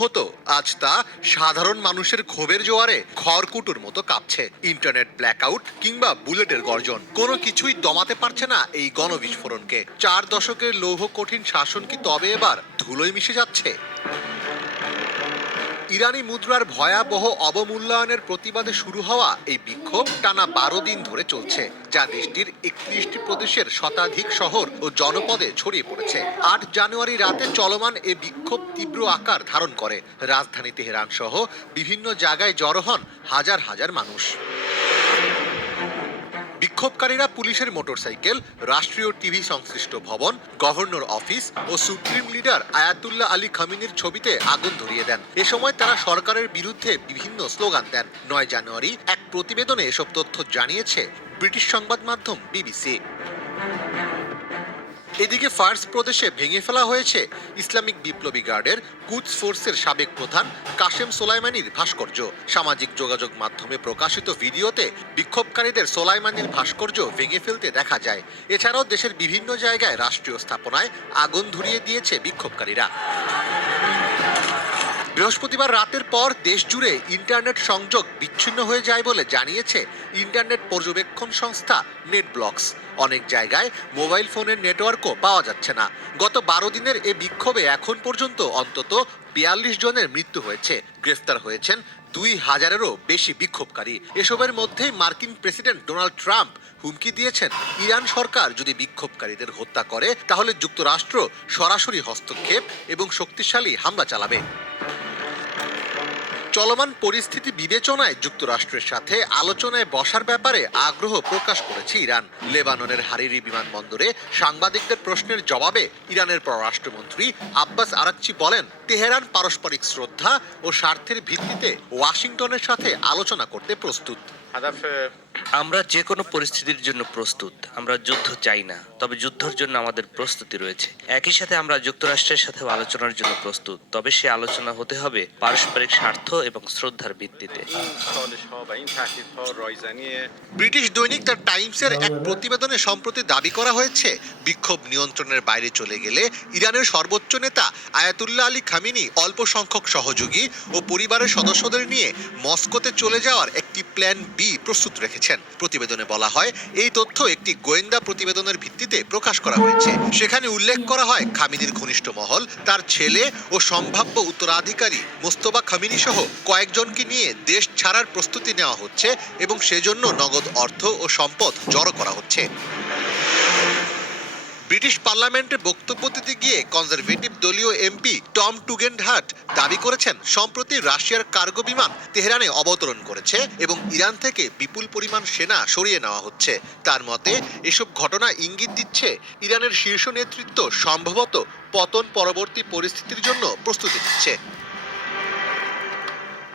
হতো, আজ তা সাধারণ মানুষের ক্ষোভের জোয়ারে খড়কুটোর মতো কাঁপছে। ইন্টারনেট ব্ল্যাকআউট কিংবা বুলেটের গর্জন কোনো কিছুই দমাতে পারছে না এই গণবিস্ফোরণকে। 4 দশকের লৌহ কঠিন শাসন কি তবে এবার ধুলোয় মিশে যাচ্ছে? ইরানি মুদ্রার ভয়াবহ অবমূল্যায়নের প্রতিবাদে শুরু হওয়া এই বিক্ষোভ টানা 12 দিন ধরে চলছে, যা দেশটির 31টি প্রদেশের শতাধিক শহর ও জনপদে ছড়িয়ে পড়েছে। 8 জানুয়ারি রাতে চলমান এ বিক্ষোভ তীব্র আকার ধারণ করে। রাজধানী তেহরান সহ বিভিন্ন জায়গায় জড়ো হন হাজার হাজার মানুষ। বিক্ষোভকারীরা পুলিশের মোটরসাইকেল, রাষ্ট্রীয় টিভি সংশ্লিষ্ট ভবন, গভর্নর অফিস ও সুপ্রিম লিডার আয়াতুল্লাহ আলী খামিনির ছবিতে আগুন ধরিয়ে দেন। এ সময় তারা সরকারের বিরুদ্ধে বিভিন্ন স্লোগান দেন। 9 জানুয়ারি এক প্রতিবেদনে এসব তথ্য জানিয়েছে ব্রিটিশ সংবাদ মাধ্যম বিবিসি। এদিকে ফার্স প্রদেশে ভেঙে ফেলা হয়েছে ইসলামিক বিপ্লবী গার্ডের কুদস ফোর্সের সাবেক প্রধান কাশেম সোলাইমানির ভাস্কর্য। সামাজিক যোগাযোগ মাধ্যমে প্রকাশিত ভিডিওতে বিক্ষোভকারীদের সোলাইমানির ভাস্কর্য ভেঙে ফেলতে দেখা যায়। এছাড়াও দেশের বিভিন্ন জায়গায় রাষ্ট্রীয় স্থাপনায় আগুন ধরিয়ে দিয়েছে বিক্ষোভকারীরা। বৃহস্পতিবার রাতের পর দেশ জুড়ে ইন্টারনেট সংযোগ বিচ্ছিন্ন হয়ে যায় বলে জানিয়েছে ইন্টারনেট পর্যবেক্ষণ সংস্থা নেটব্লকস। অনেক জায়গায় মোবাইল ফোনের নেটওয়ার্কও পাওয়া যাচ্ছে না। গত 12 দিনের এ বিক্ষোভে এখন পর্যন্ত অন্তত 42 জনের মৃত্যু হয়েছে। গ্রেফতার হয়েছেন 2000-এরও বেশি বিক্ষোভকারী। এসবের মধ্যেই মার্কিন প্রেসিডেন্ট ডোনাল্ড ট্রাম্প হুমকি দিয়েছেন, ইরান সরকার যদি বিক্ষোভকারীদের হত্যা করে তাহলে যুক্তরাষ্ট্র সরাসরি হস্তক্ষেপ এবং শক্তিশালী হামলা চালাবে। চলমান পরিস্থিতি বিবেচনায় যুক্তরাষ্ট্রের সাথে আলোচনায় বসার ব্যাপারে আগ্রহ প্রকাশ করেছে ইরান। লেবাননের হারিরি বিমানবন্দরে সাংবাদিকদের প্রশ্নের জবাবে ইরানের পররাষ্ট্রমন্ত্রী আব্বাস আরাকচি বলেন, তেহরান পারস্পরিক শ্রদ্ধা ও স্বার্থের ভিত্তিতে ওয়াশিংটনের সাথে আলোচনা করতে প্রস্তুত। আমরা যে কোনো পরিস্থিতির জন্য প্রস্তুত। আমরা যুদ্ধ চাই না, তবে যুদ্ধের জন্য আমাদের প্রস্তুতি রয়েছে। একই সাথে আমরা যুক্তরাষ্ট্রের সাথে আলোচনার জন্য প্রস্তুত, তবে সে আলোচনা হতে হবে পারস্পরিক স্বার্থ এবং শ্রদ্ধার ভিত্তিতে। ব্রিটিশ দৈনিক দ্য টাইমসের এক প্রতিবেদনে সম্প্রতি দাবি করা হয়েছে, বিক্ষোভ নিয়ন্ত্রণের বাইরে চলে গেলে ইরানের সর্বোচ্চ নেতা আয়াতুল্লাহ আলী খামিনি অল্প সংখ্যক সহযোগী ও পরিবারের সদস্যদের নিয়ে মস্কোতে চলে যাওয়ার একটি প্ল্যান বি প্রস্তুত রেখেছেন। প্রতিবেদনে বলা হয়, এই তথ্য একটি গোয়েন্দা প্রতিবেদনের ভিত্তিতে প্রকাশ করা হয়েছে। সেখানে উল্লেখ করা হয়, খামিনির ঘনিষ্ঠ মহল তার ছেলে ও সম্ভাব্য উত্তরাধিকারী মোস্তফা খামিনি সহ কয়েকজনকে নিয়ে দেশ ছাড়ার প্রস্তুতি নেওয়া হচ্ছে এবং সেজন্য নগদ অর্থ ও সম্পদ জড়ো করা হচ্ছে। ব্রিটিশ পার্লামেন্টে বক্তব্য দিতে গিয়ে কনজারভেটিভ দলীয় এমপি টম টুগেনহাট দাবি করেছেন, সম্প্রতি রাশিয়ার কার্গো বিমান তেহরানে অবতরণ করেছে এবং ইরান থেকে বিপুল পরিমাণ সেনা সরিয়ে নেওয়া হচ্ছে। তার মতে এসব ঘটনা ইঙ্গিত দিচ্ছে ইরানের শীর্ষ নেতৃত্ব সম্ভবত পতন পরবর্তী পরিস্থিতির জন্য প্রস্তুতি নিচ্ছে।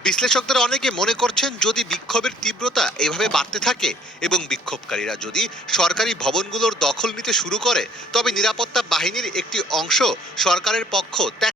বিশ্লেষকদের অনেকে মনে করছেন, যদি বিক্ষোভের তীব্রতা এভাবে বাড়তে থাকে এবং বিক্ষোভকারীরা যদি সরকারি ভবনগুলোর দখল নিতে শুরু করে, তবে নিরাপত্তা বাহিনীর একটি অংশ সরকারের পক্ষ ত্যাগ